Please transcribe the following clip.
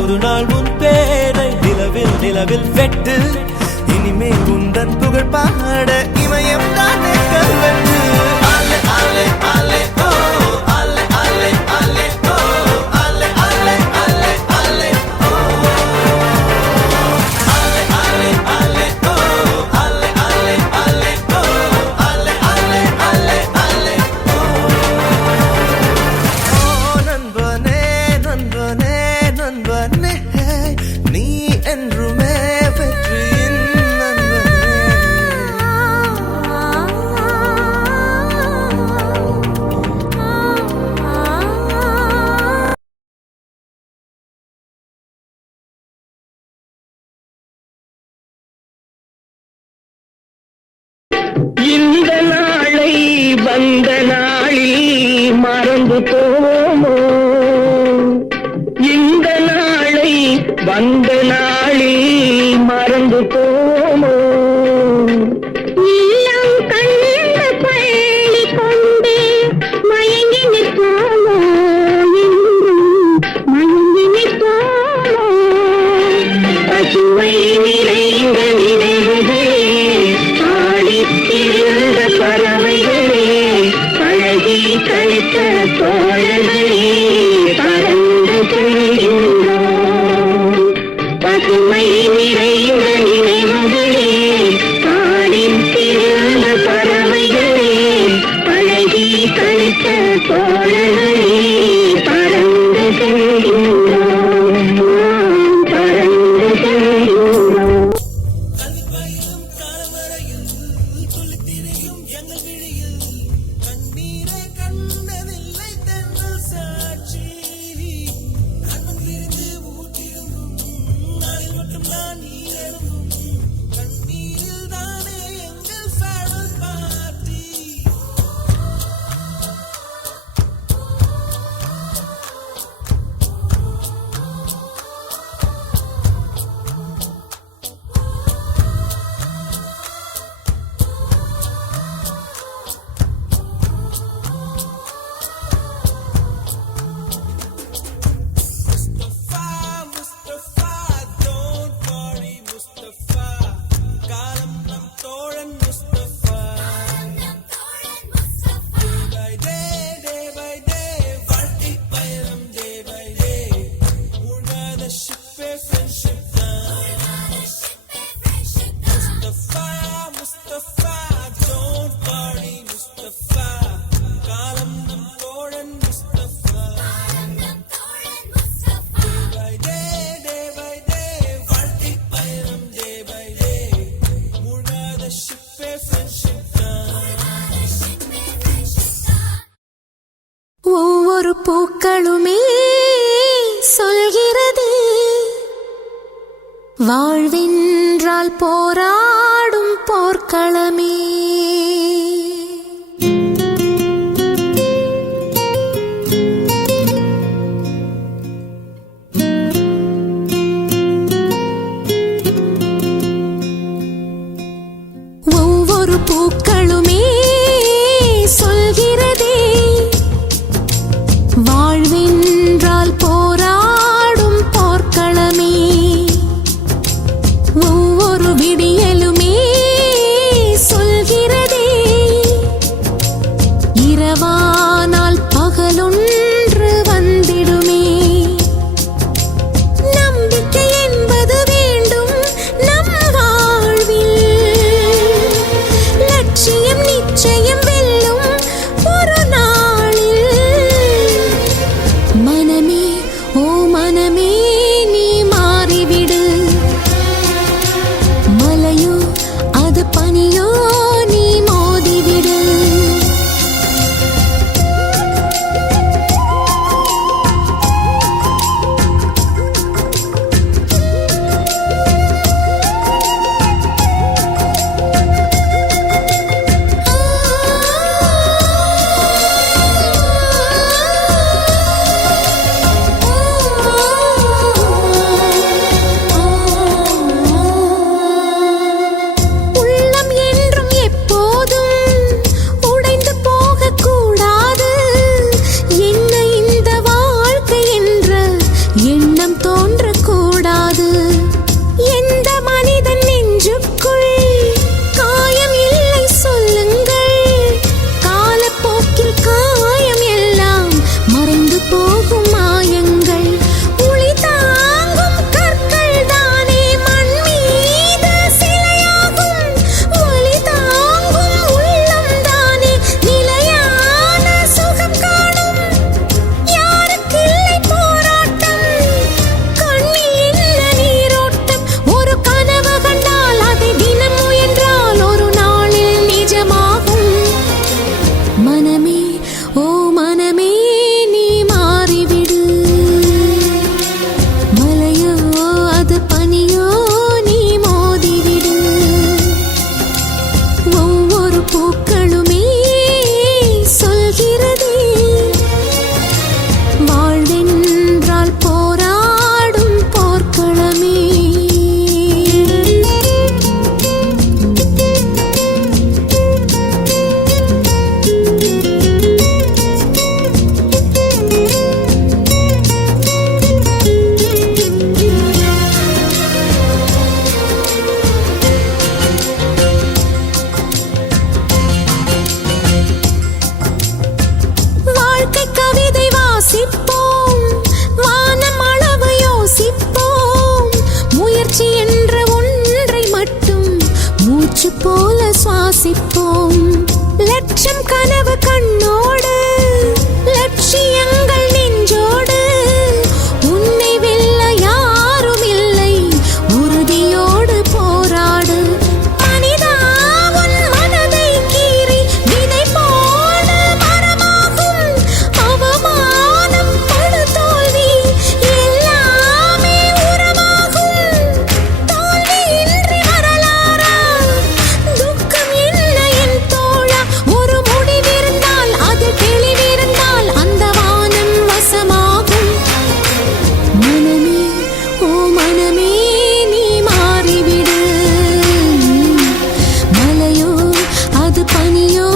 ஒரு நாள் உன் பேரை நிலவில் வெட்டு இனிமே குந்தன் புகழ் பாட இமயம் தானே கல்வெட்டு ஆலே ஆலே ஆலே ஓ ஆலே ஆலே ஆலே ஓ ஆலே ஆலே ஆலே ஆலே ஓ ஆலே ஆலே ஆலே ஓ ஆலே ஆலே ஆலே ஓ ஆலே ஆலே ஆலே ஆலே ஓ நண்பனே நண்பனே நண்பனே நீ என்றுமே வெற்றியின் இந்த நாளை வந்த நாளில் மறந்து போவோமோ இந்த நாளை வந்த நாளில் மறந்து போவோமோ இல்லம் கண்ட பள்ளி கொண்டு மயங்கி நிற்போமோ மயங்கி நிற்போமோ பசுவை நிறைந்த நினைவுகளே ஆடித்திருந்த பறவைகளே பழகி கழித்த தோழர்களே பறந்து செல்கின்றோம் பசுமை நிறைந்த நினைவுகளே ஆடித்திருந்த பறவைகளே பழகி கழித்த தோழர்களே பறந்து செல்கின்றோம் பறந்து செல்கின்றோம் எங்கள் விழியில் கண்ணீரை கண்டதில்லை தென் ஒவ்வொரு பூக்களுமே சொல்கிறது வாழ்வென்றால் போராடும் போர்க்களமே. ஒவ்வொரு பூக்களுமே சொல்கிறதே வாழ்வென்றால் போராடும் போர்க்களமே. ஒவ்வொரு விடியலுமே சொல்கிறதே இரவானால் பகலொன்று வந்திடுமே. நம்பிக்கை என்பது வேண்டும் நம் வாழ்வில், லட்சியம் நிச்சயம் வெல்லும் ஒரு நாளில். மனமே ஓ மனமே நீ மாறிவிடு, மலையோ அது பனியோ நீ மோதிவிடு. உள்ளம் என்றும் எப்போதும் உடைந்து போகக்கூடாது. என்ன இந்த வாழ்க்கை என்ற எண்ணம் தோன்றக்கூடாது. எந்த மனிதன் நெஞ்சுக்குள் காயம் இல்லை சொல்லுங்கள், காலப்போக்கில் காயம் எல்லாம் மறைந்து போகும் மாயங்கள். ஒளி தாங்கும் கற்கள் தானே மண் மீது சிலையாகும், ஒளி தாங்கும் உள்ளம் தானே நிலையான சுகம் காணும். யாருக்கில்லை போராட்டம், கண்ணில் என்ன நீரோட்டம். ஒரு கனவு கண்டால் அதை தினம் முயன்றால் ஒரு நாளில் நிஜமாகும். மனமே ஓ மனமே நீ மாறிவிடு, மலையோ அது பனியோ நீ மோதிவிடு. ஒவ்வொரு பூக்களுமே சொல்கிறதே வாழ்வென்றால் போராடும் போர்க்களமே. வாழ்க்கை கவிதை வாசிப்போம், வானம் அளவு யோசிப்போம். முயற்சி என்ற ஒன்றை மட்டும் மூச்சு போல சுவாசிப்போம். லட்சம் கனவு கண்ணோடு, லட்சியங்கள் நெஞ்சோடு. உன்னை வெல்ல யாரும் இல்லை, உறுதியோடு போராடு. மனிதா உன் மனதை கீறி விதை போல மரமாகும். அவமானம் படு தோல்வி எல்லாமே உரமாகும். தோல்வியின்றி வரலாறா, துக்கம் என்ன என் தோழா. ஒரு முடிவிருந்தால் அது தெளிவிருந்தால் அந்த வானம் வசமாகும். மனமே ஓ மனமே நீ மாறிவிடு, மலையோ அது பனியோ